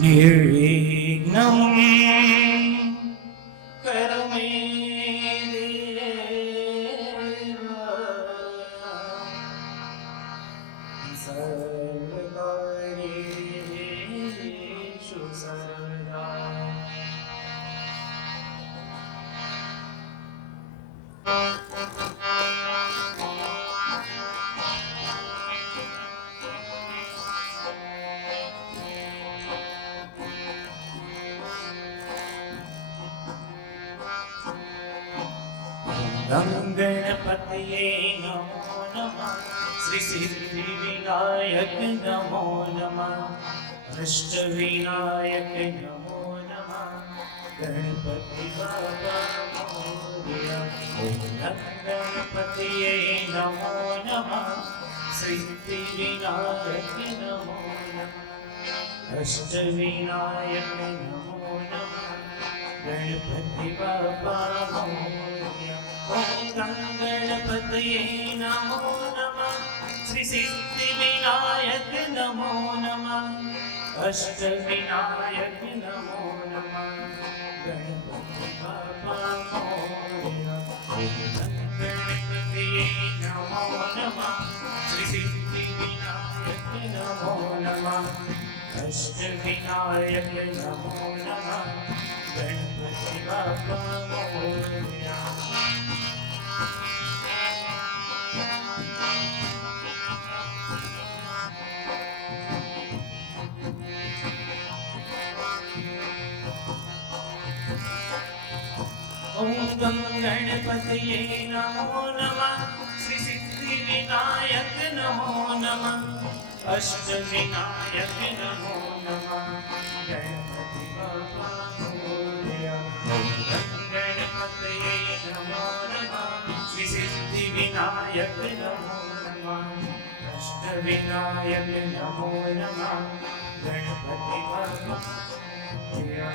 निर्विघ्नं कर्मे देवा सर्वकार्येषु सर्वदा गणपतये नमो नमः श्री सिद्धिविनायक नमो नमः अष्टविनायक नमो नमः गणपति बाबा मोरया ओम गणपतये नमो नमः सिद्धिविनायक नमो नमः अष्टविनायक नमो नमः गणपति बाबा मोरया ओम गणपतये नमो नमः श्री सिद्धिविनायक नमो नमः अष्टविनायक नमो नमः गणपति बाबा मोरया ओम गणपतये नमो नमः श्री सिद्धिविनायक नमो नमः अष्टविनायक नमो नमः गणपति बाबा मोरया ओम गणपतये नमो नमः श्री सिद्धिविनायक नमो नमः अष्टविनायक नमो नमः गणपति बाबा मोरया ओम गणपतये नमो नमः श्री सिद्धिविनायक नमो नमः अष्टविनायक नमो नमः गणपति बाबा मोरया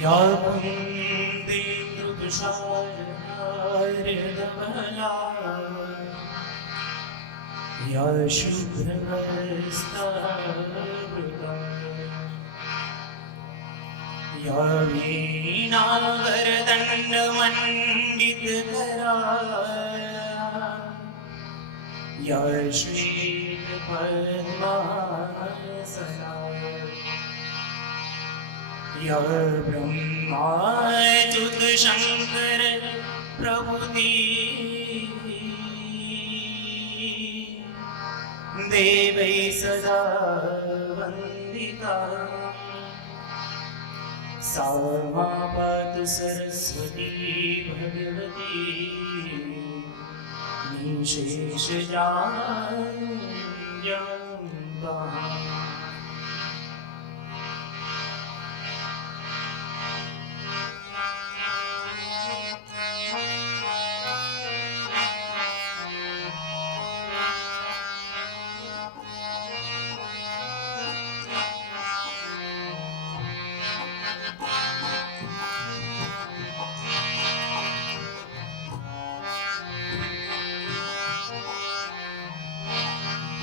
या कुन्ती मृदुषार्धवला या शुभ्रवस्त्रावृता या वीणावरदण्डमण्डितकरा या श्वेतपद्मासना या ब्रह्माच्युत शंकर प्रभुती देवै सदा वन्दिता सा मा पातु सरस्वती भगवती निशेषजाड्यम्बा।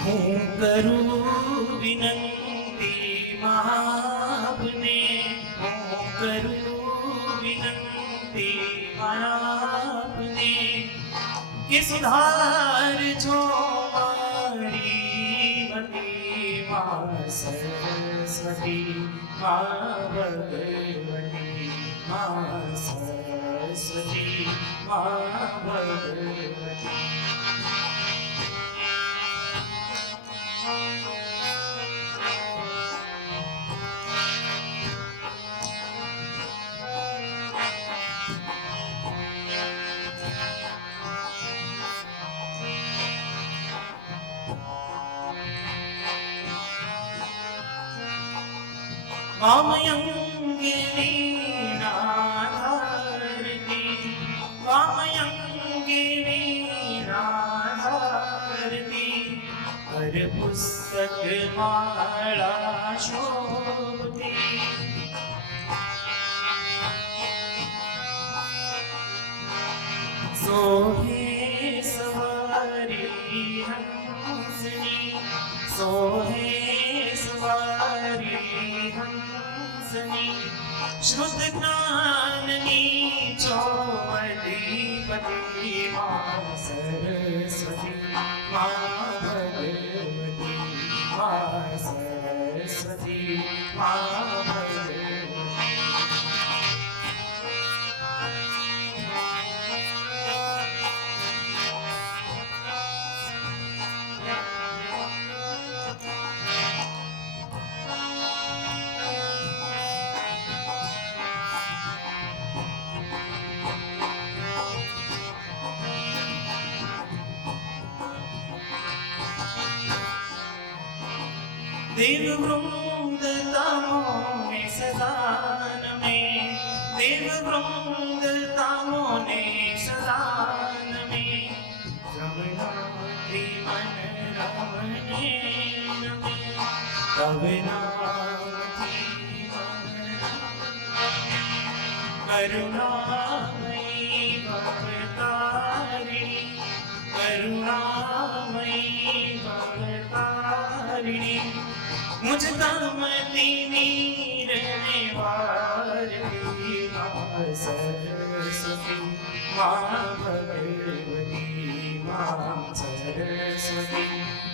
हूँ करूँ विनंती आपने, हूँ करूँ विनंती आपने कि सुधार जो मारी मती माँ सरस्वती माँ भगवती माँ सरस्वती माँ भगवती। वामयङ्गिनीनाधारति वामयङ्गिनीनाधारति करपुस्तकमाला शोभति सोहे सवारी हंसनी सोहे सवारी हंसनी श्रुत ज्ञाननी चौवटीपति माँ सरस्वती माँ भगवती माँ सरस्वती माँ भगवती। देव वृंद तामों ने सदान में देव वृंद तामों ने सदान में रमनाथी मन रमने रमनाथी करुणामयी भवतारिणी करुणामयी भवतारिणी मुझ तमति नीरने वाली माँ सरस्वती माँ भगवती माँ सरस्वती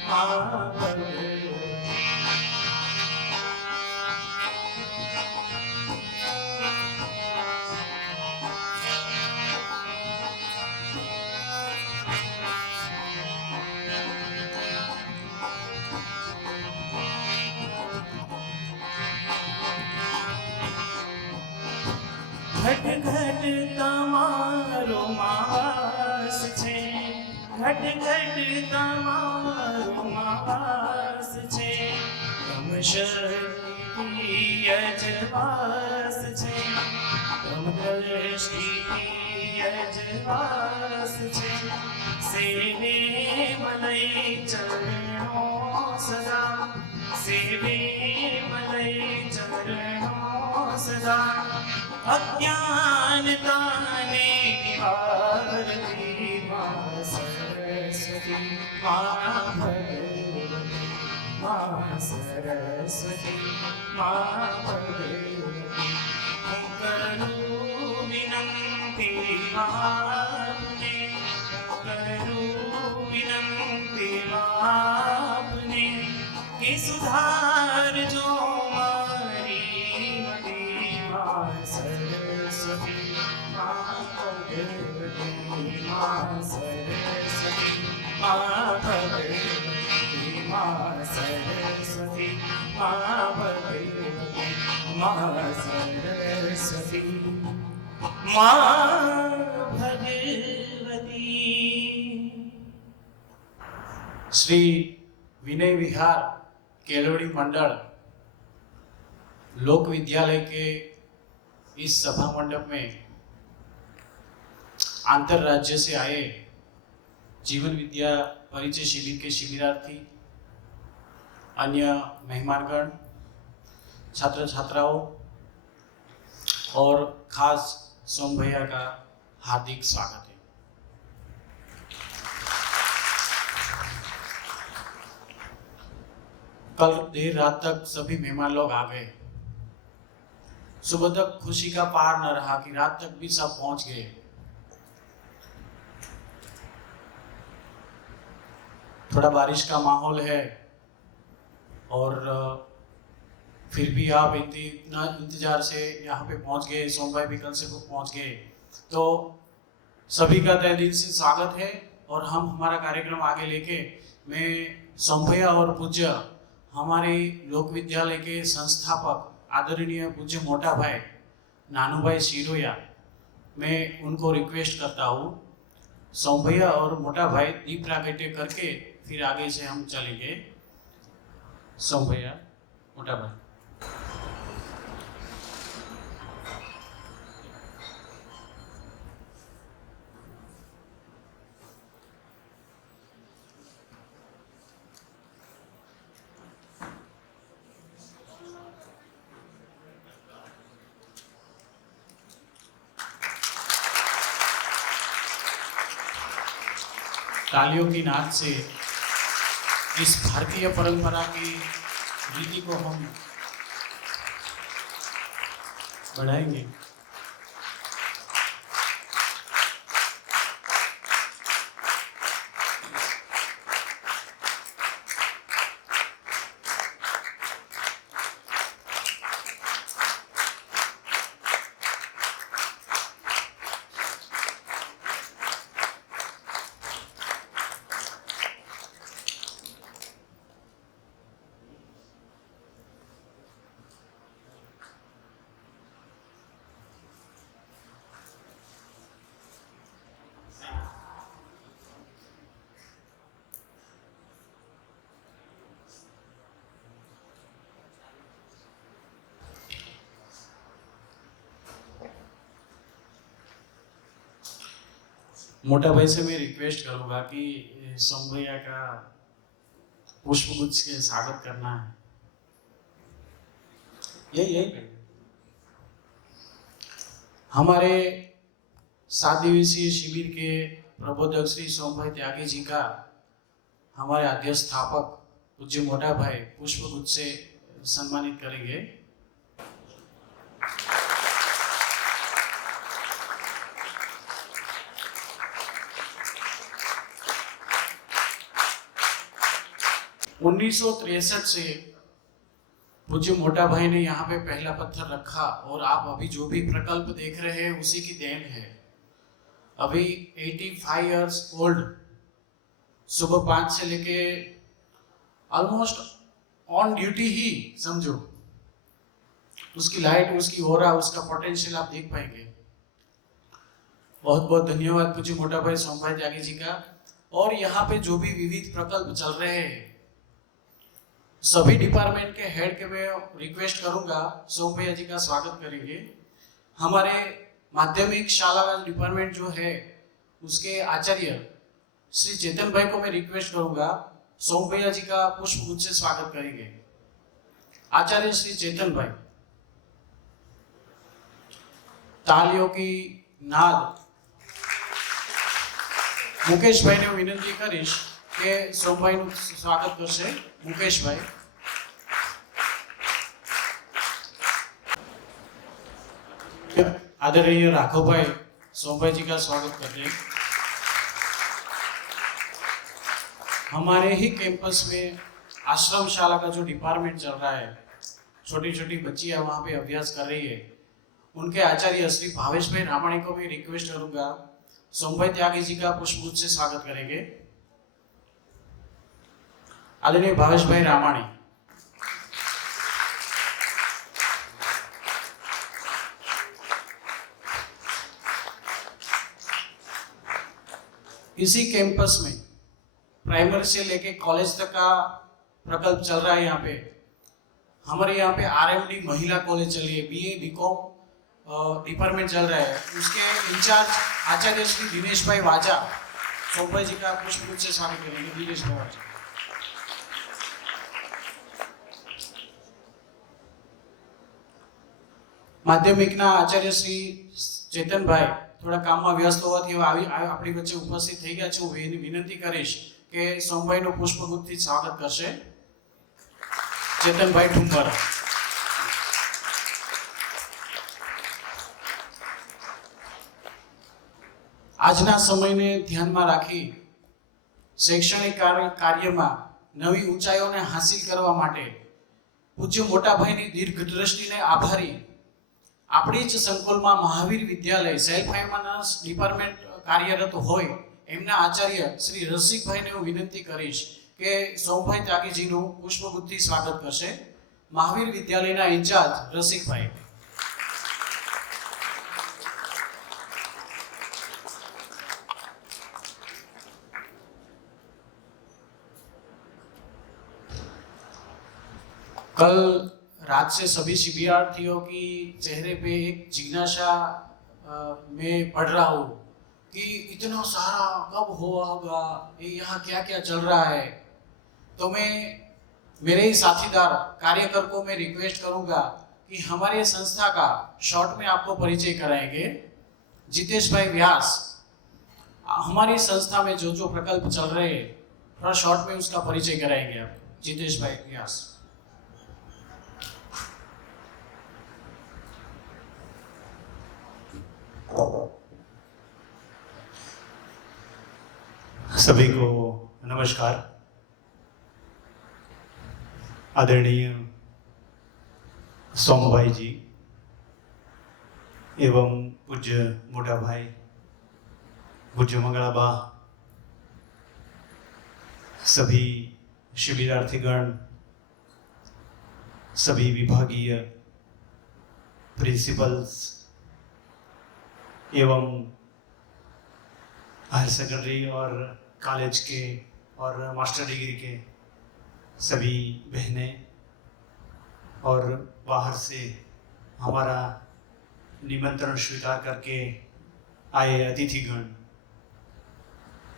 माँ भगवती। घट घट तमारो मास छे घट घट तमारो मास छे तम शक्ति अजवास छे तम दृष्टि अजवास छे सेवे मलय चरणों सदा सेवे मलय चरणों सदा अज्ञानता ने निवारती माँ सरस्वती माँ भगवती माँ सरस्वती माँ भगवती हूँ करूँ विनंती आपने करूँ विनंती आपने कि सुधार जो मारी मती माँ सरस्वती माँ भगवती माँ सरस्वती माँ भगवती माँ सरस्वती माँ भगवती माँ सरस्वती माँ भगवती। श्री विनय विहार केलोड़ी मंडल लोक विद्यालय के इस सभा मंडप में आंतर राज्य से आए जीवन विद्या परिचय शिविर के शिविरार्थी, अन्य मेहमानगण, छात्र छात्राओं और खास सोम भैया का हार्दिक स्वागत है। कल देर रात तक सभी मेहमान लोग आ गए। सुबह तक खुशी का पार न रहा कि रात तक भी सब पहुंच गए। थोड़ा बारिश का माहौल है और फिर भी आप इतना इंतजार से यहाँ पे पहुंच गए। सोम भाई भी कल से पहुंच गए, तो सभी का तहे दिल से स्वागत है। और हम हमारा कार्यक्रम आगे लेके मैं सोम भैया और पूज्य हमारे लोक विद्यालय के संस्थापक आदरणीय पूज्य मोटा भाई नानूभाई शिरोया, मैं उनको रिक्वेस्ट करता हूँ सोम भैया और मोटा भाई दीप प्रागट्य करके फिर आगे से हम चलेंगे। सोम भैया, मोटा भाई। तालियों की नाद से इस भारतीय परंपरा की रीति को हम बढ़ाएंगे। मोटा भाई से मैं रिक्वेस्ट करूंगा कि सोम भैया का पुष्पगुच्छ के स्वागत करना है। यही हमारे 7 दिवसीय शिविर के प्रबोधक श्री सोम भाई त्यागी जी का हमारे अध्यस्थापक पूज्य मोटा भाई पुष्पगुच्छ से सम्मानित करेंगे। उन्नीस से पूज्य मोटा भाई ने यहाँ पे पहला पत्थर रखा और आप अभी जो भी प्रकल्प देख रहे हैं उसी की देन है। अभी 85 इयर्स ओल्ड, सुबह 5 से लेके ऑलमोस्ट ऑन ड्यूटी ही समझो। उसकी लाइट, उसकी ऑरा, उसका पोटेंशियल आप देख पाएंगे। बहुत बहुत धन्यवाद पूज्य मोटा भाई सोम भाई त्यागी जी का। और यहाँ पे जो भी विविध प्रकल्प चल रहे हैं सभी डिपार्टमेंट के हेड के मैं रिक्वेस्ट करूंगा सोम भैया जी का स्वागत करेंगे। हमारे माध्यमिक शाला का डिपार्टमेंट जो है उसके आचार्य श्री चेतन भाई को मैं रिक्वेस्ट करूंगा सोम भैया जी का पुष्पगुच्छ से स्वागत करेंगे। आचार्य श्री चेतन भाई। તાલીઓ કી નાદ મુકેશભાઈને હું વિનંતી કરીશ કે સોમભાઈનું સ્વાગત કરશે. મુકેશભાઈ. आदरणीय राघव भाई सोमभाई जी का स्वागत करते हैं. हमारे ही कैंपस में आश्रम शाला का जो डिपार्टमेंट चल रहा है, छोटी छोटी बच्चियां वहाँ पे अभ्यास कर रही है, उनके आचार्य श्री भावेश भाई रामाणी को मैं रिक्वेस्ट करूंगा सोमभाई त्यागी जी का पुष्पगुच्छ से स्वागत करेंगे. आदरणीय भावेश भाई रामाणी. इसी कैंपस में प्राइमरी से लेके कॉलेज तक का प्रकल्प चल रहा है. यहाँ पे हमारे यहाँ पे आरएमडी महिला कॉलेज चल रही है, बीए बीकॉम डिपार्टमेंट चल रहा है. उसके इंचार्ज आचार्य श्री दिनेश भाई वाजा सोमभाई जी का पुष्पगुच्छ से स्वागत करेंगे. दिनेश भाई वाजा. માધ્યમિકના આચાર્ય શ્રી ચેતનભાઈ થોડા કામમાં વ્યસ્ત હોવાથી આપણી વચ્ચે ઉપસ્થિત થઈ ગયા છે. હું વિનંતી કરીશ કે સોમભાઈનું પુષ્પગુચ્છથી સ્વાગત કરશે. ચેતનભાઈ ઠુંબર. આજના સમયને ધ્યાનમાં રાખી શૈક્ષણિક કાર્યમાં નવી ઊંચાઈઓને હાંસિલ કરવા માટે પૂજ્ય મોટાભાઈની દીર્ઘદ્રષ્ટિને આભારી આપણી જ સંકુલમાં મહાવીર વિદ્યાલય સેલ્ફ ફાઇનાન્સ ડિપાર્ટમેન્ટ કાર્યરત હોય એમના આચાર્ય શ્રી રસિકભાઈને હું વિનંતી કરીશ કે સોમભાઈ ત્યાગીજીનું પુષ્પગુચ્છથી સ્વાગત કરશે. મહાવીર વિદ્યાલયના ઇન્ચાર્જ રસિકભાઈ. कल रात से सभी शिक्षार्थियों की चेहरे पे एक जिज्ञासा में पढ़ रहा हूँ कि इतना सारा कब हुआ होगा, ये यहाँ क्या क्या चल रहा है. तो मैं मेरे ही साथीदार कार्यकर को मैं रिक्वेस्ट करूँगा कि हमारे संस्था का शॉर्ट में आपको परिचय कराएंगे. जितेश भाई व्यास, हमारी संस्था में जो जो प्रकल्प चल रहे हैं थोड़ा शॉर्ट में उसका परिचय कराएंगे आप. जितेश भाई व्यास. सभी को नमस्कार. आदरणीय सोमभाई जी एवं पूज्य मोटा भाई, पूज्य मंगलाबा, सभी शिविरार्थीगण, सभी विभागीय प्रिंसिपल्स एवं हायर सेकेंडरी और कॉलेज के और मास्टर डिग्री के सभी बहनें और बाहर से हमारा निमंत्रण स्वीकार करके आए अतिथिगण,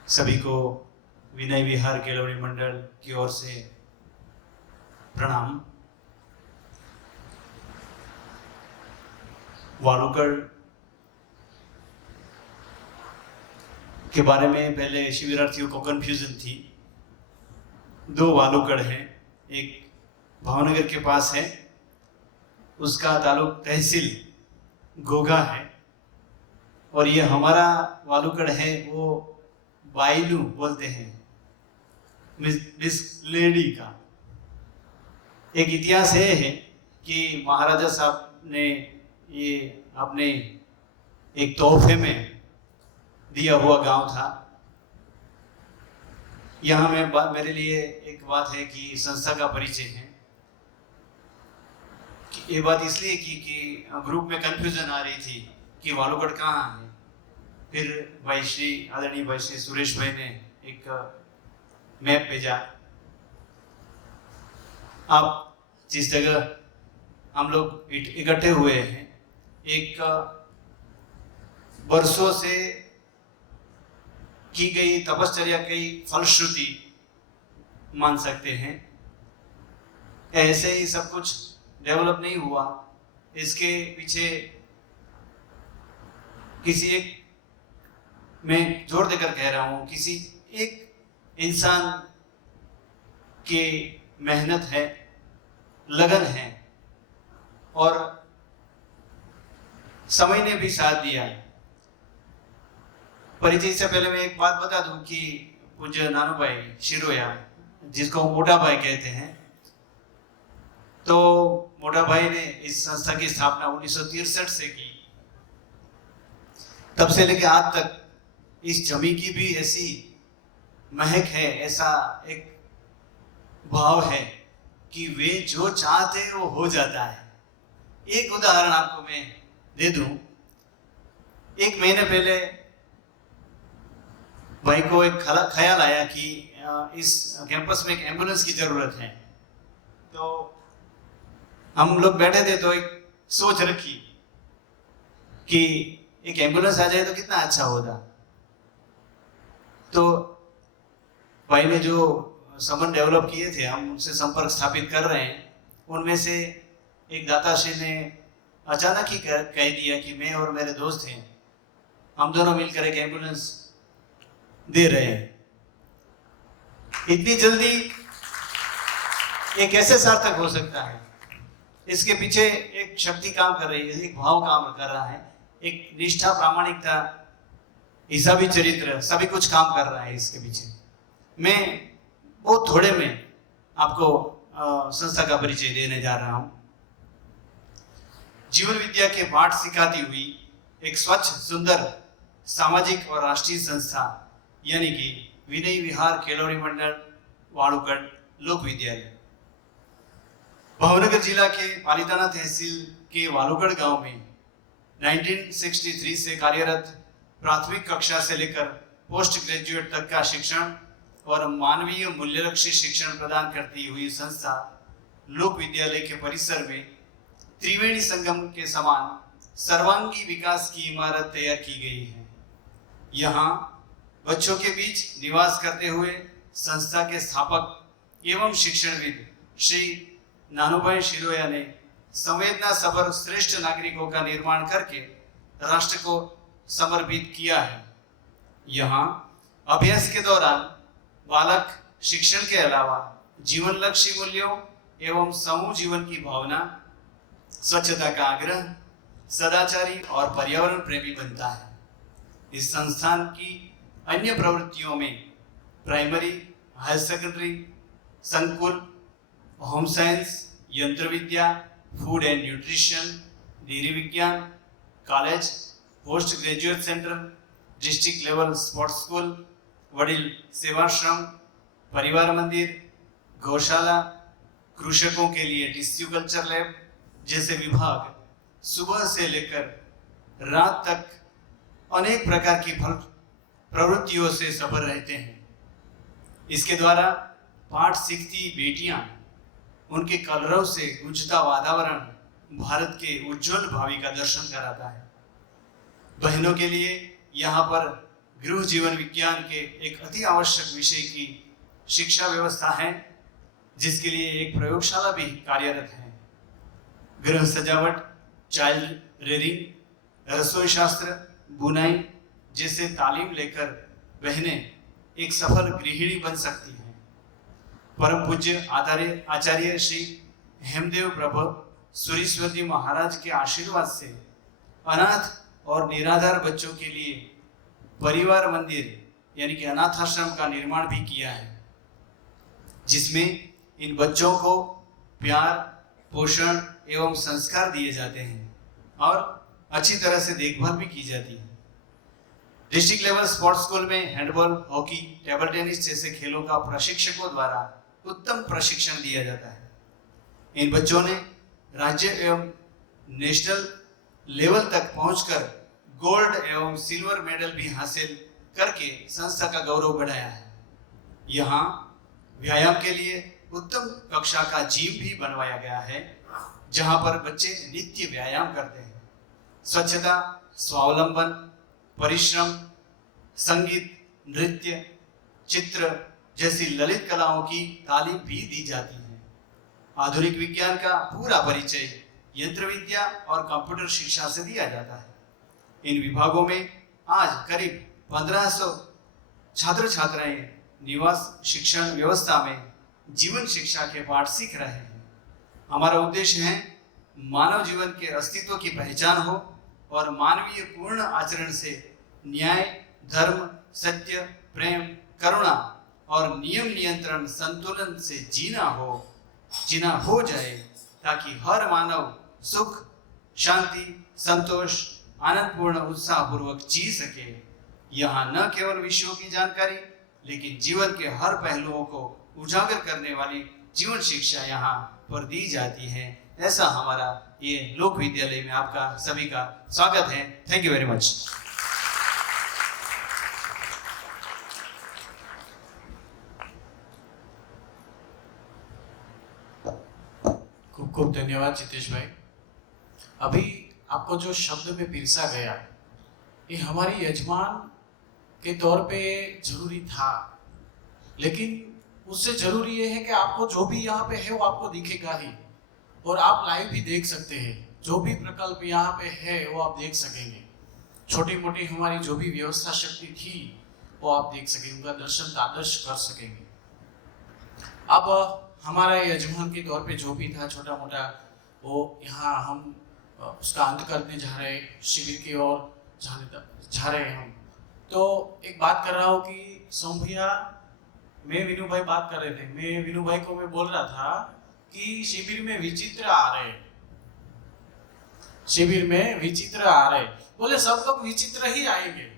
सभी को विनय विहार केलवनी मंडल की ओर से प्रणाम. वालुकड़ के बारे में पहले शिविरार्थियों को कन्फ्यूजन थी. 2 वालुकड़ हैं, एक भावनगर के पास है, उसका ताल्लुक तहसील गोगा है, और ये हमारा वालुकड़ है वो बाइलू बोलते हैं, मिस लेडी का. एक इतिहास है कि महाराजा साहब ने ये अपने एक तोहफे में दिया हुआ गांव था. यहाँ में मेरे लिए एक बात है कि संस्था का परिचय है. ये बात इसलिए कि ग्रुप में कंफ्यूजन आ रही थी कि वालुकड़ कहाँ है. फिर भाई श्री आदरणीय भाई श्री सुरेश भाई ने एक मैप भेजा. आप जिस जगह हम लोग इकट्ठे हुए हैं, एक वर्षों से की गई तपश्चर्या की फलश्रुति मान सकते हैं. ऐसे ही सब कुछ डेवलप नहीं हुआ, इसके पीछे किसी एक, मैं जोर देकर कह रहा हूँ, किसी एक इंसान की मेहनत है, लगन है और समय ने भी साथ दिया। परिचय से पहले मैं एक बात बता दूं कि पूज्य नानूभाई शिरोया, जिसको मोटा भाई कहते हैं, तो मोटा भाई ने इस संस्था की स्थापना 1963 से की। तब से लेकर आज तक इस जमी की भी ऐसी महक है, ऐसा एक भाव है कि वे जो चाहते हैं वो हो जाता है। एक उदाहरण आपको मैं दे दूं। एक महीने पहले भाई को एक ख्याल आया कि इस कैंपस में एक एम्बुलेंस की जरूरत है। तो हम लोग बैठे थे, तो एक सोच रखी कि एक एम्बुलेंस आ जाए तो कितना अच्छा होता। तो भाई ने जो संबंध डेवलप किए थे, हम उनसे संपर्क स्थापित कर रहे हैं। उनमें से एक दाताश्री ने अचानक ही कह दिया कि मैं और मेरे दोस्त हैं, हम दोनों मिलकर एक एम्बुलेंस दे रहे हैं। इतनी जल्दी ये कैसे सार्थक हो सकता है? इसके पीछे एक शक्ति काम कर रही है, एक भाव काम कर रहा है, एक निष्ठा, प्रामाणिकता, हिसाबी चरित्र, सभी कुछ काम कर रहा है इसके पीछे। मैं बहुत थोड़े में आपको संस्था का परिचय देने जा रहा हूं। जीवन विद्या के पाठ सिखाती हुई एक स्वच्छ, सुंदर, सामाजिक और राष्ट्रीय संस्था यानी कि विनय विहार केलोरी मंडल वालुकड़ लोक विद्यालय, भावनगर जिला के पालिताना तहसील के वालुकड़ गांव में 1963 से कार्यरत प्राथमिक कक्षा से लेकर पोस्ट ग्रेजुएट तक का शिक्षण और मानवीय मूल्यलक्षी शिक्षण प्रदान करती हुई संस्था लोक विद्यालय के परिसर में त्रिवेणी संगम के समान सर्वांगी विकास की इमारत तैयार की गई है। यहाँ बच्चों के बीच निवास करते हुए संस्था के स्थापक एवं शिक्षणविद श्री नानूभाई शिरोया ने संवेदना सभर श्रेष्ठ नागरिकों का निर्माण करके राष्ट्र को समर्पित किया है। यहाँ अभ्यास के दौरान बालक शिक्षण के अलावा जीवन लक्ष्य मूल्यों एवं समूह जीवन की भावना, स्वच्छता का आग्रह, सदाचारी और पर्यावरण प्रेमी बनता है। इस संस्थान की अन्य प्रवृत्तियों में प्राइमरी, हायर सेकेंडरी, संकुल, होम साइंस, यंत्र विद्या, फूड एंड न्यूट्रिशन, डेयरी विज्ञान, college, post graduate centre, district level sports school, वडील सेवाश्रम, परिवार मंदिर, गौशाला, कृषकों के लिए टिश्यू कल्चर लैब जैसे विभाग सुबह से लेकर रात तक अनेक प्रकार की प्रवृत्तियों से सफर रहते हैं। इसके द्वारा पाठ सीखती बेटियां, उनके कलरव से गूंजता वातावरण भारत के उज्जवल भावी का दर्शन कराता है। बहनों के लिए यहाँ पर गृह जीवन विज्ञान के एक अति आवश्यक विषय की शिक्षा व्यवस्था है, जिसके लिए एक प्रयोगशाला भी कार्यरत है। गृह सजावट, चाइल्ड रेयरिंग, रसोई शास्त्र, बुनाई जैसे तालीम लेकर बहनें एक सफल गृहिणी बन सकती हैं। परम पूज्य आचार्य श्री हेमदेव प्रभु सुरेश्वर जी महाराज के आशीर्वाद से अनाथ और निराधार बच्चों के लिए परिवार मंदिर यानी कि अनाथाश्रम का निर्माण भी किया है, जिसमें इन बच्चों को प्यार, पोषण एवं संस्कार दिए जाते हैं और अच्छी तरह से देखभाल भी की जाती है। डिस्ट्रिक्ट लेवल स्पोर्ट्स स्कूल में हैंडबॉल, हॉकी, टेबल टेनिस जैसे खेलों का प्रशिक्षकों द्वारा उत्तम प्रशिक्षण दिया जाता है। इन बच्चों ने राज्य एवं नेशनल लेवल तक पहुंचकर गोल्ड एवं सिल्वर मेडल भी हासिल करके संस्था का गौरव बढ़ाया है। यहाँ व्यायाम के लिए उत्तम कक्षा का जिम भी बनवाया गया है, जहाँ पर बच्चे नित्य व्यायाम करते हैं। स्वच्छता, स्वावलंबन, परिश्रम, संगीत, नृत्य, चित्र जैसी ललित कलाओं की तालीम भी दी जाती है। आधुनिक विज्ञान का पूरा परिचय यंत्र विद्या और कंप्यूटर शिक्षा से दिया जाता है। इन विभागों में आज करीब 1500 छात्र छात्राएं निवास शिक्षण व्यवस्था में जीवन शिक्षा के पाठ सीख रहे हैं। हमारा उद्देश्य है मानव जीवन के अस्तित्व की पहचान हो और मानवीय पूर्ण आचरण से न्याय, धर्म, सत्य, प्रेम, करुणा और नियम नियंत्रण संतुलन से जीना हो जाए, ताकि हर मानव सुख, शांति, संतोष, आनंदपूर्ण, उत्साहपूर्वक जी सके। यहाँ न केवल विषयों की जानकारी, लेकिन जीवन के हर पहलुओं को उजागर करने वाली जीवन शिक्षा यहाँ पर दी जाती है। ऐसा हमारा ये लोक विद्यालय में आपका सभी का स्वागत है। Thank you very much. खूब खूब धन्यवाद जितेश भाई। अभी आपको जो शब्द में पिरसा गया, ये हमारी यजमान के तौर पे जरूरी था, लेकिन उससे जरूरी ये है कि आपको जो भी यहाँ पे है वो आपको दिखेगा ही, और आप लाइव भी देख सकते हैं। जो भी प्रकल्प यहाँ पे है वो आप देख सकेंगे। छोटी मोटी हमारी जो भी व्यवस्था शक्ति थी वो आप देख सकेंगे, उनका दर्शन तादर्श कर सकेंगे। अब हमारा यजमान के तौर पे जो भी था छोटा मोटा, वो यहाँ हम उसका अंत करने जा रहे हैं, शिविर की ओर जा रहे हैं हम। तो एक बात कर रहा हूँ कि सोम भैया, मैं विनू भाई बात कर रहे थे, मैं विनू भाई को मैं बोल रहा था कि शिविर में विचित्र आ रहे, शिविर में विचित्र आ रहे। बोले सब लोग विचित्र ही आएंगे।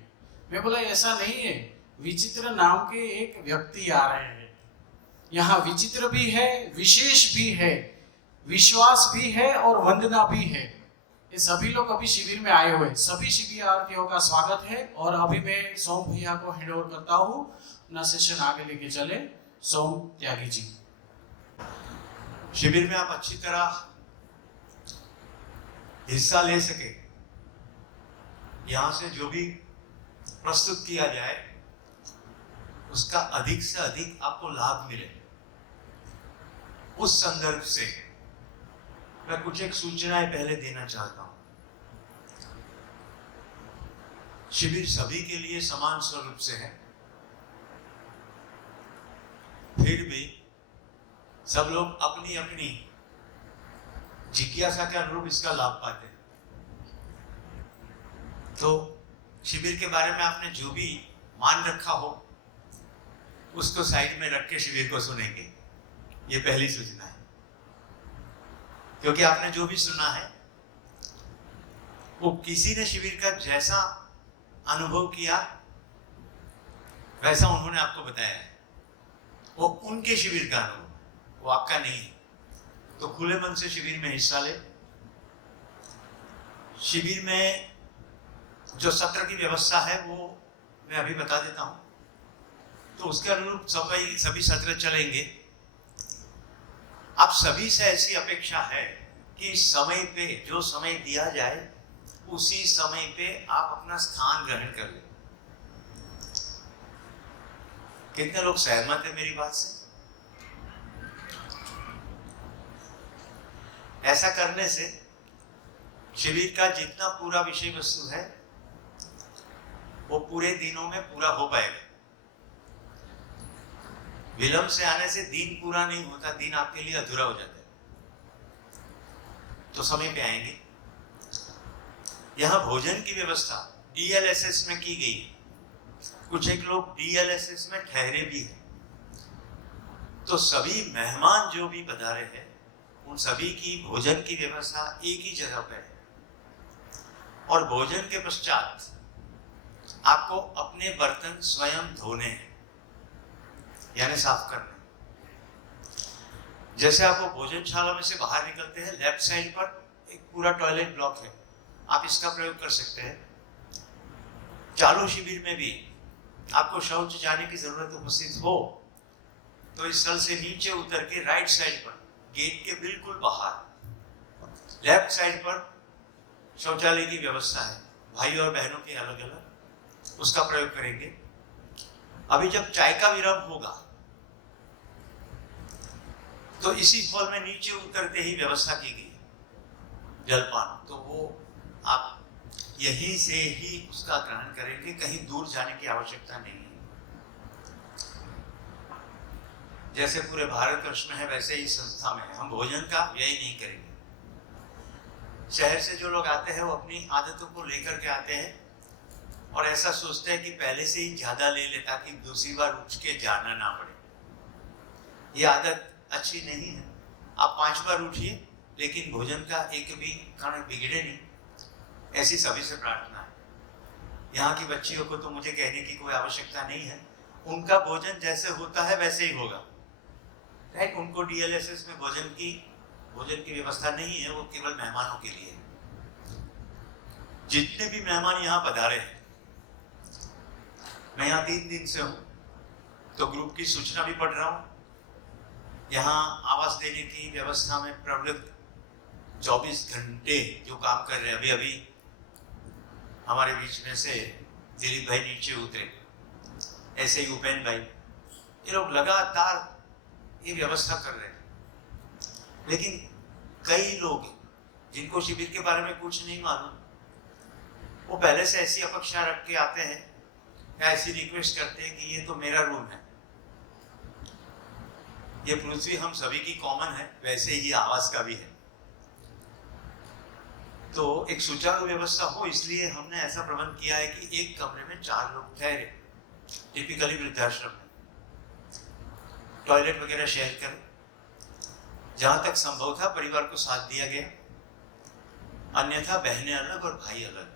मैं बोला ऐसा नहीं है, विचित्र नाम के एक व्यक्ति आ रहे हैं। यहाँ विचित्र भी है, विशेष भी है, विश्वास भी है और वंदना भी है। ये सभी लोग अभी शिविर में आए हुए, सभी शिविरार्थियों का स्वागत है। और अभी मैं सोम भैया को हैंड ओवर करता हूँ, अपना सेशन आगे लेके चले। सोम त्यागी जी। शिविर में आप अच्छी तरह हिस्सा ले सके, यहाँ से जो भी प्रस्तुत किया जाए उसका अधिक से अधिक आपको लाभ मिले, उस संदर्भ से मैं कुछ एक सूचनाएं पहले देना चाहता हूं। शिविर सभी के लिए समान स्वरूप से है, फिर भी सब लोग अपनी अपनी जिज्ञासा के अनुरूप इसका लाभ पाते हैं। तो शिविर के बारे में आपने जो भी मान रखा हो उसको साइड में रख के शिविर को सुनेंगे, ये पहली सूचना है। क्योंकि आपने जो भी सुना है वो किसी ने शिविर का जैसा अनुभव किया वैसा उन्होंने आपको बताया है, वो उनके शिविर का अनुभव, वो आपका नहीं है। तो खुले मन से शिविर में हिस्सा ले। शिविर में जो सत्र की व्यवस्था है वो मैं अभी बता देता हूं, तो उसके अनुरूप सभी सत्र चलेंगे। आप सभी से ऐसी अपेक्षा है कि समय पे जो समय दिया जाए उसी समय पे आप अपना स्थान ग्रहण कर लें। कितने लोग सहमत है मेरी बात से? ऐसा करने से शिविर का जितना पूरा विषय वस्तु है वो पूरे दिनों में पूरा हो पाएगा। विलंब से आने से दिन पूरा नहीं होता, दिन आपके लिए अधूरा हो जाता है। तो समय पे आएंगे। यहाँ भोजन की व्यवस्था DLSS में की गई है। कुछ एक लोग DLSS में ठहरे भी हैं। तो सभी मेहमान जो भी पधारे हैं उन सभी की भोजन की व्यवस्था एक ही जगह पर है। और भोजन के पश्चात आपको अपने बर्तन स्वयं धोने हैं, यानी साफ करने। जैसे आप वो भोजनशाला में से बाहर निकलते हैं, लेफ्ट साइड पर एक पूरा टॉयलेट ब्लॉक है, आप इसका प्रयोग कर सकते हैं। चालू शिविर में भी आपको शौच जाने की जरूरत उपस्थित हो तो इस स्थल से नीचे उतर के राइट साइड पर गेट के बिल्कुल बाहर लेफ्ट साइड पर शौचालय की व्यवस्था है, भाई और बहनों के अलग अलग, उसका प्रयोग करेंगे। अभी जब चाय का विराम होगा तो इसी हॉल में नीचे उतरते ही व्यवस्था की गई जलपान, तो वो आप यहीं से ही उसका ग्रहण करेंगे, कहीं दूर जाने की आवश्यकता नहीं है। जैसे पूरे भारतवर्ष में है वैसे ही संस्था में है। हम भोजन का व्यय नहीं करेंगे। शहर से जो लोग आते हैं वो अपनी आदतों को लेकर के आते हैं और ऐसा सोचते हैं कि पहले से ही ज्यादा ले ले ताकि दूसरी बार उठ के जाना ना पड़े। ये आदत अच्छी नहीं है। आप 5 बार उठिए लेकिन भोजन का एक भी कण बिगड़े नहीं, ऐसी सभी से प्रार्थना है। यहाँ की बच्चियों को तो मुझे कहने की कोई आवश्यकता नहीं है, उनका भोजन जैसे होता है वैसे ही होगा। राइट, उनको डीएलएसएस में भोजन की व्यवस्था नहीं है, वो केवल मेहमानों के लिए है। जितने भी मेहमान यहाँ पधारे हैं, मैं यहाँ 3 दिन से हूँ तो ग्रुप की सूचना भी पढ़ रहा हूँ। यहाँ आवास देने की व्यवस्था में प्रवृत्त 24 घंटे जो काम कर रहे हैं। अभी अभी हमारे बीच में से दिलीप भाई नीचे उतरे, ऐसे ही उपेन भाई, ये लोग लगातार ये व्यवस्था कर रहे हैं। लेकिन कई लोग जिनको शिविर के बारे में कुछ नहीं मालूम, वो पहले से ऐसी अपेक्षा रख के आते हैं या ऐसी रिक्वेस्ट करते हैं कि ये तो मेरा रूम है। ये पृथ्वी हम सभी की कॉमन है, वैसे ही आवास का भी है। तो एक सुचारू व्यवस्था हो इसलिए हमने ऐसा प्रबंध किया है कि एक कमरे में 4 लोग ठहरे, टिपिकली वृद्धाश्रम में। टॉयलेट वगैरह शेयर करें, जहां तक संभव था परिवार को साथ दिया गया, अन्यथा बहनें अलग और भाई अलग।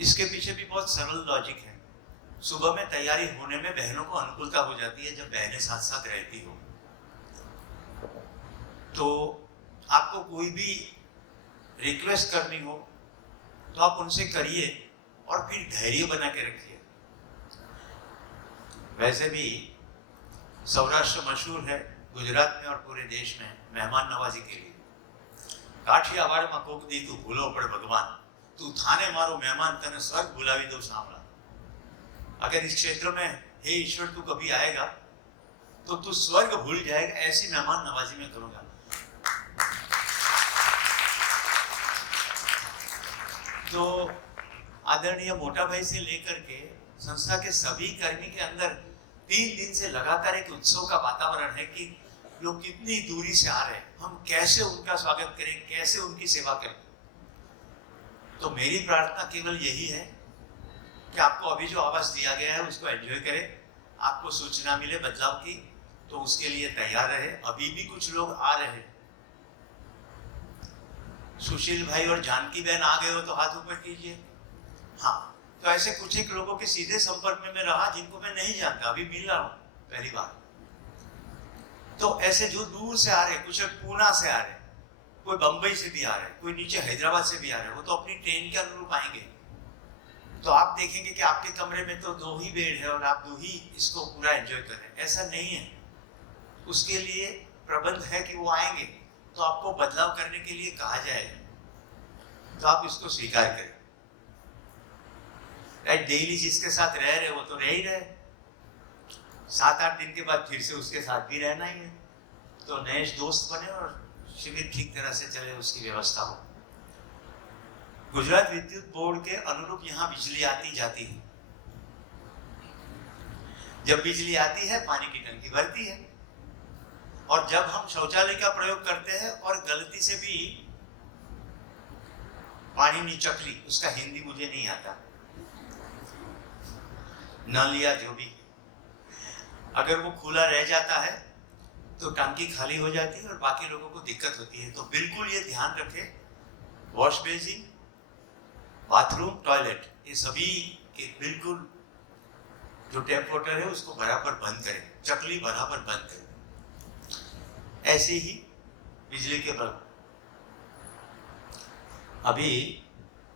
इसके पीछे भी बहुत सरल लॉजिक है। सुबह में तैयारी होने में बहनों को अनुकूलता हो जाती है जब बहनें साथ साथ रहती हो। तो आपको कोई भी रिक्वेस्ट करनी हो तो आप उनसे करिए और फिर धैर्य बना के रखिए। वैसे भी सौराष्ट्र मशहूर है गुजरात में और पूरे देश में मेहमान नवाजी के लिए। काठियावाड़ में कोक दी तू भूलो पड़ भगवान, तू थाने मारो मेहमान तने स्वर्ग बुलावी दो सामला। अगर इस क्षेत्र में हे ईश्वर तू कभी आएगा तो तू स्वर्ग भूल जाएगा, ऐसी मेहमान नवाजी में करूंगा। तो आदरणीय मोटा भाई से लेकर के संस्था के सभी कर्मी के अंदर 3 दिन से लगातार एक उत्सव का वातावरण है कि लोग कितनी दूरी से आ रहे हैं, हम कैसे उनका स्वागत करें, कैसे उनकी सेवा करें। तो मेरी प्रार्थना केवल यही है कि आपको अभी जो आवास दिया गया है उसको एंजॉय करें। आपको सूचना मिले बदलाव की तो उसके लिए तैयार रहे। अभी भी कुछ लोग आ रहे हैं। सुशील भाई और जानकी बहन आ गए हो तो हाथ ऊपर कीजिए। हाँ, तो ऐसे कुछ एक लोगों के सीधे संपर्क में मैं रहा जिनको मैं नहीं जानता, अभी मिल रहा हूं पहली बार। तो ऐसे जो दूर से आ रहे, कुछ पूना से आ रहे, कोई बंबई से भी आ रहे, कोई नीचे हैदराबाद से भी आ रहे, वो तो अपनी ट्रेन के अनुरूप आएंगे। तो आप देखेंगे कि आपके कमरे में तो 2 ही बेड है और आप 2 ही इसको पूरा एंजॉय कर रहे हैं। ऐसा नहीं है, उसके लिए प्रबंध है कि वो आएंगे तो आपको बदलाव करने के लिए कहा जाएगा, तो आप इसको स्वीकार करें। राइट, डेली जिसके साथ रह रहे वो तो रह ही रहे, 7-8 दिन के बाद फिर से उसके साथ भी रहना ही है। तो नए दोस्त बने और शिविर ठीक तरह से चले, उसकी व्यवस्था हो। गुजरात विद्युत बोर्ड के अनुरूप यहाँ बिजली आती जाती है। जब बिजली आती है पानी की टंकी भरती है, और जब हम शौचालय का प्रयोग करते हैं और गलती से भी पानी निचकली, उसका हिंदी मुझे नहीं आता, नल या जो भी, अगर वो खुला रह जाता है तो टंकी खाली हो जाती है और बाकी लोगों को दिक्कत होती है। तो बिल्कुल ये ध्यान रखें, वॉश बेसिन, बाथरूम, टॉयलेट, ये सभी के बिल्कुल जो टैप वाटर है उसको बराबर बंद करें, चकली बराबर बंद करें। ऐसे ही बिजली के बल्ब। अभी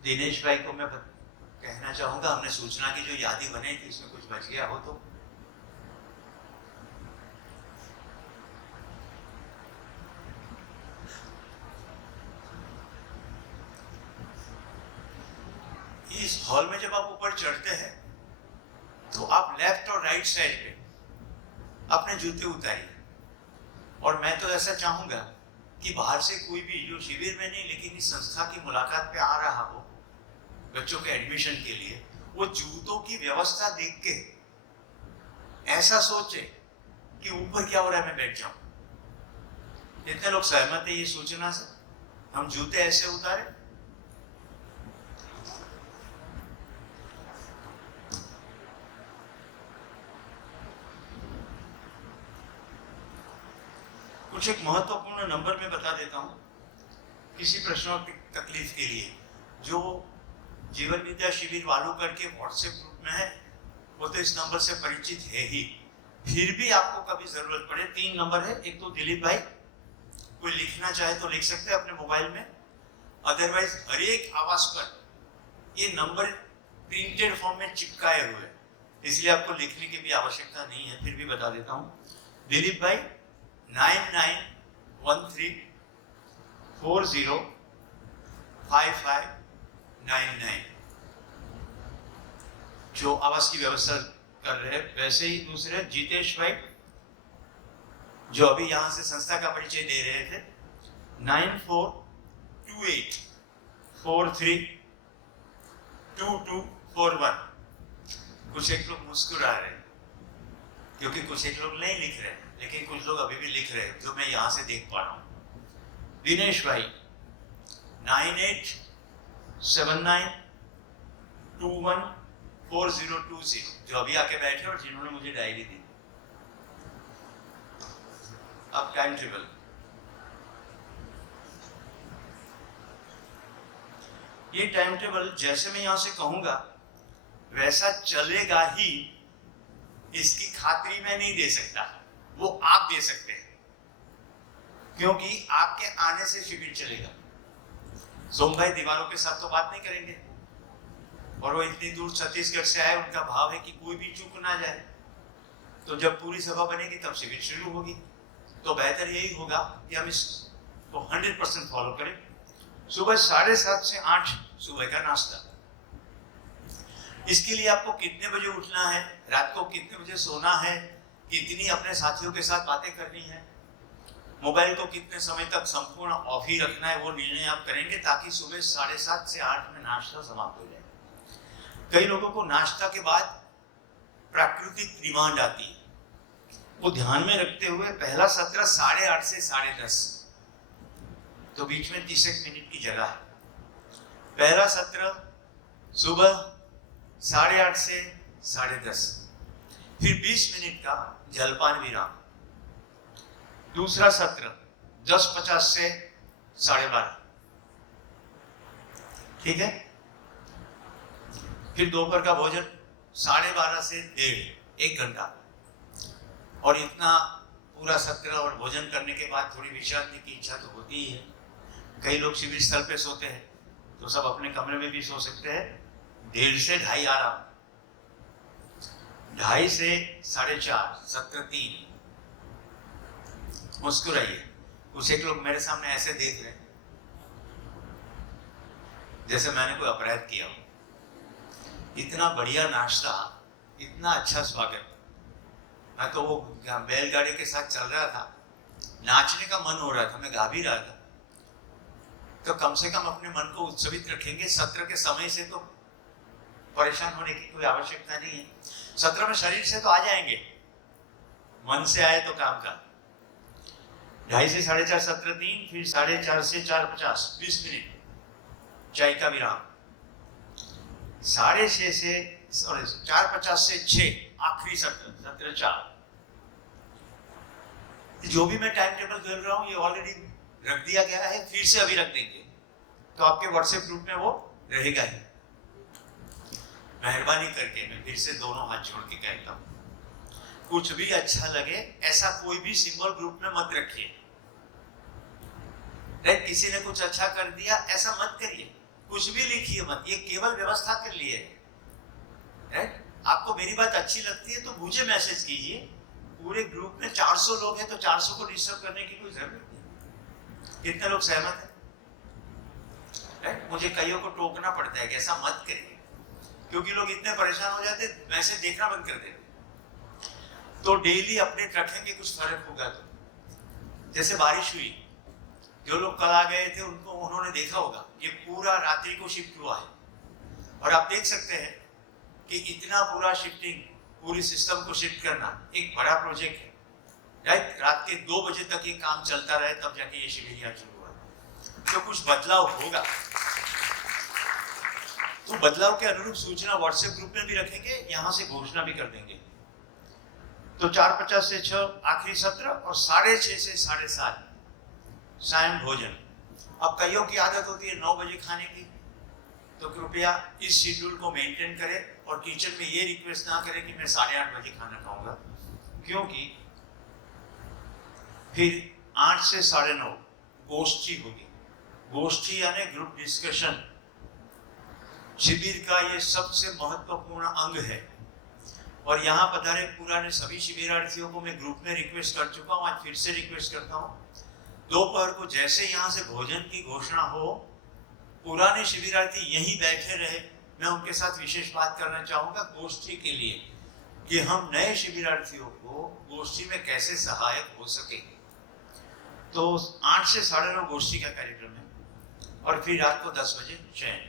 दिनेश भाई को मैं कहना चाहूंगा, हमने सूचना की जो यादी बनाई थी उसमें कुछ बच गया हो तो। इस हॉल में जब आप ऊपर चढ़ते हैं तो आप लेफ्ट और राइट साइड पे अपने जूते उतारिए। और मैं तो ऐसा चाहूंगा कि बाहर से कोई भी जो शिविर में नहीं लेकिन इस संस्था की मुलाकात पे आ रहा हो, बच्चों के एडमिशन के लिए, वो जूतों की व्यवस्था देख के ऐसा सोचे कि ऊपर क्या हो रहा है मैं बैठ जाऊं। कितने लोग सहमत है ये सोचना से हम जूते ऐसे उतारे? कुछ एक महत्वपूर्ण नंबर में बता देता हूं किसी प्रश्नों की तकलीफ के लिए। जो जीवन विद्या शिविर वालों करके व्हाट्सएप ग्रुप में है वो तो इस नंबर से परिचित है ही, फिर भी आपको कभी जरूरत पड़े 3 नंबर है। एक तो दिलीप भाई, कोई लिखना चाहे तो लिख सकते हैं अपने मोबाइल में, अदरवाइज हर एक आवाज पर ये नंबर प्रिंटेड फॉर्म में चिपकाए हुए हैं, इसलिए आपको लिखने की भी आवश्यकता नहीं है, फिर भी बता देता हूं। दिलीप भाई 9913405599 जो आवास की व्यवस्था कर रहे हैं। वैसे ही दूसरे जितेश भाई जो अभी यहां से संस्था का परिचय दे रहे थे 9428432241। कुछ एक लोग मुस्कुरा रहे हैं क्योंकि कुछ एक लोग नहीं लिख रहे, लेकिन कुछ लोग अभी भी लिख रहे हैं जो मैं यहां से देख पा रहा हूं। दिनेश भाई 9879214020 जो अभी आके बैठे और जिन्होंने मुझे डायरी दी। अब टाइम टेबल, ये टाइम टेबल जैसे मैं यहां से कहूंगा वैसा चलेगा ही, इसकी खातिरी मैं नहीं दे सकता, वो आप दे सकते हैं क्योंकि आपके आने से शिविर चलेगा। सोम भाई दीवारों के साथ तो बात नहीं करेंगे और वो इतनी दूर छत्तीसगढ़ से आए, उनका भाव है कि कोई भी चूक ना जाए। तो जब पूरी सभा बनेगी तब शिविर शुरू होगी, तो बेहतर यही होगा कि हम इसको 100% फॉलो करें। सुबह 7:30 से 8 सुबह का नाश्ता। इसके लिए आपको कितने बजे उठना है, रात को कितने बजे सोना है, कितनी अपने साथियों के साथ बातें करनी है, मोबाइल को कितने समय तक संपूर्ण ऑफ ही रखना है, वो निर्णय आप करेंगे ताकि सुबह 7:30 से 8 में नाश्ता समाप्त हो जाए। कई लोगों को नाश्ता के बाद प्राकृतिक डिमांड आती है, वो ध्यान में रखते हुए पहला सत्र 8:30 से 10:30, तो बीच में 30 मिनट की जगह है। पहला सत्र सुबह 8:30 से 10:30, फिर 20 मिनट का जलपान विराम। दूसरा सत्र 10:50 से 12:30, ठीक है। फिर दोपहर का भोजन 12:30 से 1:30, 1 घंटा। और इतना पूरा सत्र और भोजन करने के बाद थोड़ी विश्रांति की इच्छा तो होती ही है। कई लोग शिविर स्थल पे सोते हैं, तो सब अपने कमरे में भी सो सकते हैं। 1:30 से 2:30 आराम, 2:30 से 4:30 सत्र 3। मुस्कुराइए। कुछ एक लोग मेरे सामने ऐसे देख रहे हैं जैसे मैंने कोई अपराध किया हो। इतना बढ़िया नाश्ता, इतना अच्छा स्वागत। मैं तो वो बैलगाड़ी के साथ चल रहा था, नाचने का मन हो रहा था, मैं गा भी रहा था। तो कम से कम अपने मन को उत्सवित रखेंगे। सत्र के समय से तो परेशान होने की कोई आवश्यकता नहीं है। सत्र में शरीर से तो आ जाएंगे, मन से आए तो काम का। 2:30 से 4:30 सत्र 3, फिर 4:30 से 4:50 20 मिनट चाय का विराम। 4:50 से 6 आखिरी सत्र 4। जो भी मैं टाइम टेबल कर रहा हूँ ये ऑलरेडी रख दिया गया है, फिर से अभी रख देंगे, तो आपके व्हाट्सएप ग्रुप में वो रहेगा ही। मेहरबानी करके मैं फिर से दोनों हाथ जोड़ के कहता हूँ, कुछ भी अच्छा लगे ऐसा कोई भी सिंबल ग्रुप में मत रखिए। किसी ने कुछ अच्छा कर दिया ऐसा मत करिए, कुछ भी लिखिए मत, ये केवल व्यवस्था के लिए है। आपको मेरी बात अच्छी लगती है तो मुझे मैसेज कीजिए। पूरे ग्रुप में 400 लोग हैं तो 400 को डिस्टर्ब करने की कोई जरूरत नहीं। कितने लोग सहमत हैं? मुझे कईयों को टोकना पड़ता है कि ऐसा मत करिए, क्योंकि लोग इतने परेशान हो जाते मैसेज देखना बंद कर देते। तो डेली अपडेट रखेंगे, कुछ फर्क होगा तो। जैसे बारिश हुई, जो लोग कल आ गए थे उन्होंने देखा होगा ये पूरा रात्रि को शिफ्ट हुआ है। और आप देख सकते हैं कि इतना पूरा शिफ्टिंग, पूरी सिस्टम को शिफ्ट करना एक बड़ा प्रोजेक्ट है, राइट। रात के 2 बजे तक ये काम चलता रहे तब जाके ये शिविर यहाँ शुरू हुआ। तो कुछ बदलाव होगा, तो बदलाव के अनुरूप सूचना व्हाट्सएप ग्रुप में भी रखेंगे, यहाँ से घोषणा भी कर देंगे। तो 4:50 से 6 आखिरी सत्र और 6:30 से 7:30 सायं भोजन। अब कईयों की आदत होती है 9 बजे खाने की, तो कृपया इस शेड्यूल को मेंटेन करें और किचन में ये रिक्वेस्ट ना करें कि मैं 8:30 बजे खाना खाऊंगा, क्योंकि फिर 8 से 9:30 गोष्ठी होगी। गोष्ठी यानी ग्रुप डिस्कशन शिविर का ये सबसे महत्वपूर्ण अंग है। और यहाँ पधारे पुराने सभी शिविरार्थियों को मैं ग्रुप में रिक्वेस्ट कर चुका हूँ, आज फिर से रिक्वेस्ट करता हूँ, दोपहर को जैसे यहाँ से भोजन की घोषणा हो, पुराने शिविरार्थी यहीं बैठे रहे। मैं उनके साथ विशेष बात करना चाहूँगा गोष्ठी के लिए, कि हम नए शिविरार्थियों को गोष्ठी में कैसे सहायक हो सके। तो 8 से 9:30 गोष्ठी का कार्यक्रम है और फिर रात को 10 बजे शयन।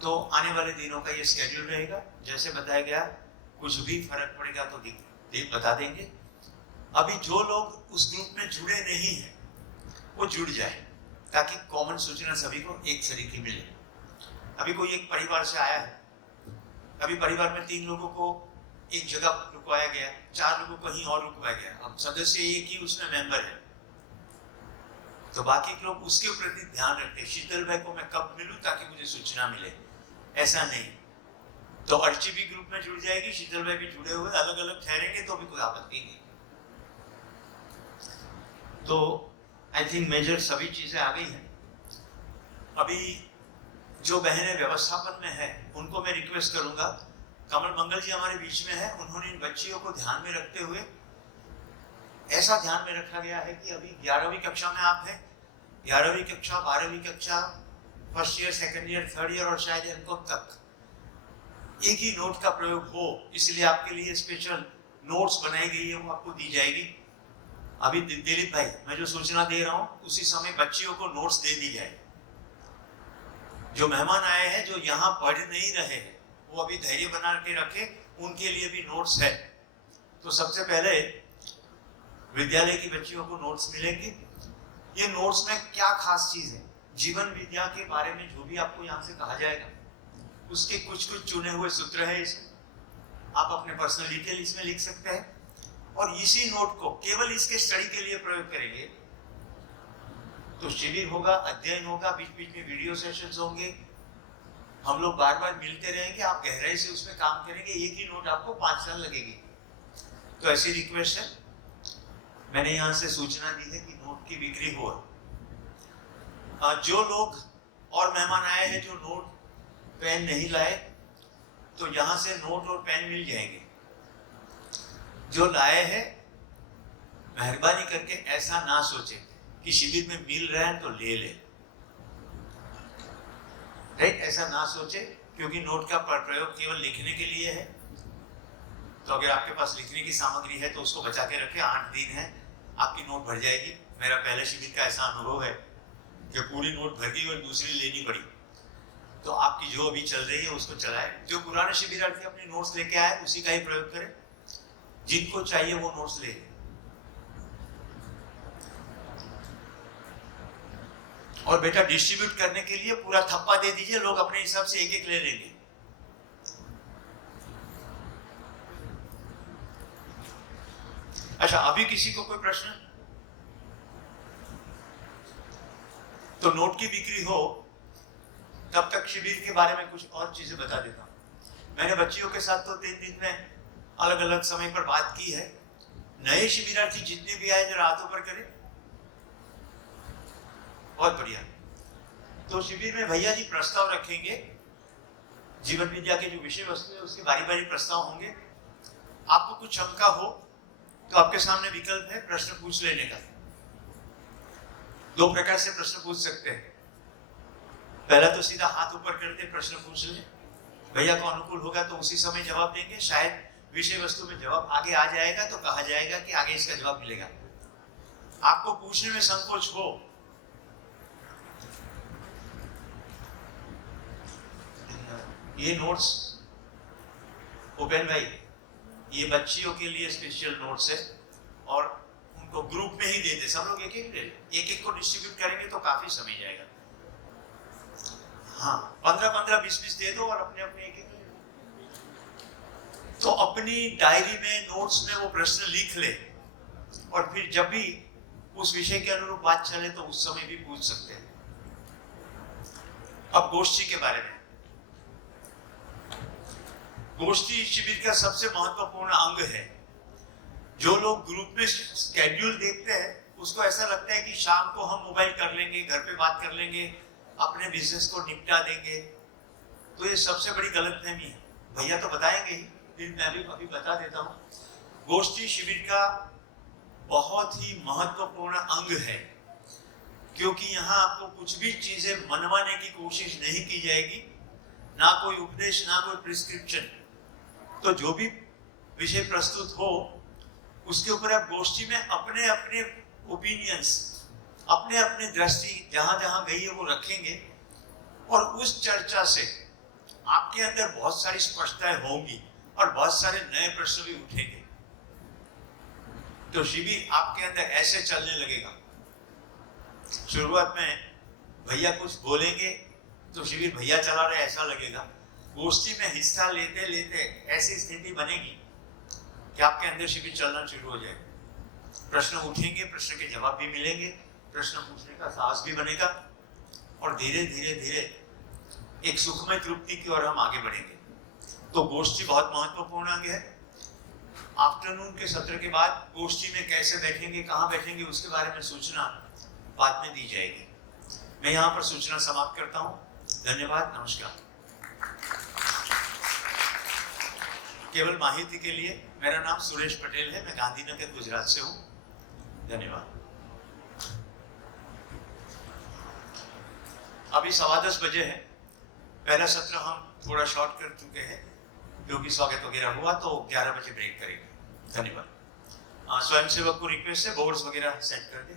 तो आने वाले दिनों का ये स्केड्यूल रहेगा, जैसे बताया गया। कुछ भी फर्क पड़ेगा तो बता देंगे। अभी जो लोग उस ग्रुप में जुड़े नहीं हैं वो जुड़ जाए, ताकि कॉमन सूचना सभी को एक तरीके मिले। अभी कोई एक परिवार से आया है, अभी परिवार में 3 लोगों को एक जगह रुकवाया गया, 4 लोगों को कहीं और रुकवाया गया। अब सदस्य एक ही उसमें मेंबर है, तो बाकी लोग उसके प्रति ध्यान रखते। शीतल भाई को मैं कब मिलूं ताकि मुझे सूचना मिले, ऐसा नहीं। तो अर्ची भी ग्रुप में जुड़ जाएगी, शीतल भाई भी जुड़े हुए, अलग अलग ठहरेंगे तो भी कोई आपत्ति नहीं। तो आई थिंक मेजर सभी चीजें आ गई हैं। अभी जो बहनें व्यवस्थापन में है उनको मैं रिक्वेस्ट करूंगा, कमल मंगल जी हमारे बीच में है, उन्होंने इन बच्चियों को ध्यान में रखते हुए ऐसा ध्यान में रखा गया है कि अभी 11वीं कक्षा में आप हैं, 11वीं कक्षा, 12वीं कक्षा, first year, second year, third year और शायद एमकॉम तक एक ही नोट का प्रयोग हो, इसलिए आपके लिए स्पेशल नोट्स बनाई गई है, वो आपको दी जाएगी। अभी दिलीप भाई, मैं जो सूचना दे रहा हूँ उसी समय बच्चियों को नोट्स दे दी जाए। जो मेहमान आए हैं, जो यहाँ पढ़ नहीं रहे हैं, वो अभी धैर्य बना के रखे, उनके लिए भी नोट्स है। तो सबसे पहले विद्यालय की बच्चियों को नोट्स मिलेंगे। ये नोट्स में क्या खास चीज है, जीवन विद्या के बारे में जो भी आपको यहाँ से कहा जाएगा उसके कुछ चुने हुए सूत्र है इसमें। आप अपने पर्सनल डिटेल इसमें लिख सकते हैं और इसी नोट को केवल इसके स्टडी के लिए प्रयोग करेंगे। तो शिविर होगा, अध्ययन होगा, बीच बीच में वीडियो सेशंस होंगे, हम लोग बार बार मिलते रहेंगे, आप गहराई से उसमें काम करेंगे। एक ही नोट आपको 5 साल लगेगी। तो ऐसी रिक्वेस्ट है, मैंने यहाँ से सूचना दी है कि नोट की बिक्री हो। जो लोग और मेहमान आए हैं जो नोट पेन नहीं लाए, तो यहाँ से नोट और पेन मिल जाएंगे। जो लाए हैं मेहरबानी करके ऐसा ना सोचे कि शिविर में मिल रहे हैं तो ले ले, राइट। ऐसा ना सोचे, क्योंकि नोट का प्रयोग केवल लिखने के लिए है। तो अगर आपके पास लिखने की सामग्री है तो उसको बचा के रखें। 8 दिन है, आपकी नोट भर जाएगी। मेरा पहले शिविर का ऐसा अनुभव है कि पूरी नोट भर गई और दूसरी लेनी पड़ी। तो आपकी जो अभी चल रही है उसको चलाए। जो पुराने शिविरार्थी अपने नोट्स लेके आए उसी का ही प्रयोग करें, जिनको चाहिए वो नोट्स ले। और बेटा डिस्ट्रीब्यूट करने के लिए पूरा थप्पा दे दीजिए, लोग अपने हिसाब से एक एक ले लेंगे। अच्छा, अभी किसी को कोई प्रश्न? तो नोट की बिक्री हो तब तक शिविर के बारे में कुछ और चीजें बता देता हूं। मैंने बच्चियों के साथ तो 3 दिन में अलग अलग समय पर बात की है। नए शिविरार्थी जितने भी आए जरा हाथों पर करें। बहुत बढ़िया। तो शिविर में भैया जी प्रस्ताव रखेंगे, जीवन विद्या के जो विषय वस्तु है उसके बारी बारी प्रस्ताव होंगे। आपको कुछ शंका हो तो आपके सामने विकल्प है प्रश्न पूछ लेने का। 2 प्रकार से प्रश्न पूछ सकते हैं। पहला तो सीधा हाथ ऊपर करते प्रश्न पूछ लें, भैया को अनुकूल होगा तो उसी समय जवाब देंगे। शायद विषय वस्तु में जवाब आगे आ जाएगा तो कहा जाएगा कि आगे इसका जवाब मिलेगा। आपको पूछने में संकोच हो ये नोट्स उपेन भाई, ये बच्चियों के लिए स्पेशल नोट्स है और उनको ग्रुप में ही दे दे, सब लोग एक को डिस्ट्रीब्यूट करेंगे तो काफी समय जाएगा। हाँ, 15-15, 20-20 दे दो और अपने अपने एक तो अपनी डायरी में, नोट्स में वो प्रश्न लिख ले और फिर जब भी उस विषय के अनुरूप बात चले तो उस समय भी पूछ सकते हैं। अब गोष्ठी के बारे में। गोष्ठी शिविर का सबसे महत्वपूर्ण अंग है। जो लोग ग्रुप में स्केड्यूल देखते हैं उसको ऐसा लगता है कि शाम को हम मोबाइल कर लेंगे, घर पे बात कर लेंगे, अपने बिजनेस को निपटा देंगे, तो ये सबसे बड़ी गलतफहमी है। भैया तो बताएंगे ही, फिर मैं भी अभी बता देता हूँ। गोष्ठी शिविर का बहुत ही महत्वपूर्ण अंग है, क्योंकि यहाँ आपको कुछ भी चीजें मनवाने की कोशिश नहीं की जाएगी, ना कोई उपदेश, ना कोई प्रिस्क्रिप्शन। तो जो भी विषय प्रस्तुत हो उसके ऊपर आप गोष्ठी में अपने अपने ओपिनियंस, अपने अपने दृष्टि जहां जहां गई है वो रखेंगे और उस चर्चा से आपके अंदर बहुत सारी स्पष्टताएं होंगी और बहुत सारे नए प्रश्न भी उठेंगे। तो शिविर आपके अंदर ऐसे चलने लगेगा। शुरुआत में भैया कुछ बोलेंगे तो शिविर भैया चला रहे ऐसा लगेगा। गोष्ठी में हिस्सा लेते लेते ऐसी स्थिति बनेगी कि आपके अंदर शिविर चलना शुरू हो जाएगा। प्रश्न उठेंगे, प्रश्न के जवाब भी मिलेंगे, प्रश्न पूछने का साहस भी बनेगा और धीरे धीरे धीरे एक सुखमय तृप्ति की ओर हम आगे बढ़ेंगे। तो गोष्ठी बहुत महत्वपूर्ण अंग है। आफ्टरनून के सत्र के बाद गोष्ठी में कैसे बैठेंगे, कहाँ बैठेंगे, उसके बारे में सूचना बाद में दी जाएगी। मैं यहाँ पर सूचना समाप्त करता हूँ। धन्यवाद, नमस्कार। केवल माहिती के लिए, मेरा नाम सुरेश पटेल है, मैं गांधीनगर गुजरात से हूँ। धन्यवाद। अभी 10:15 बजे है। पहला सत्र हम थोड़ा शॉर्ट कर चुके हैं क्योंकि स्वागत वगैरह हुआ, तो 11 बजे ब्रेक करेंगे। धन्यवाद। स्वयंसेवक को रिक्वेस्ट है बोर्ड्स वगैरह सेट कर दें।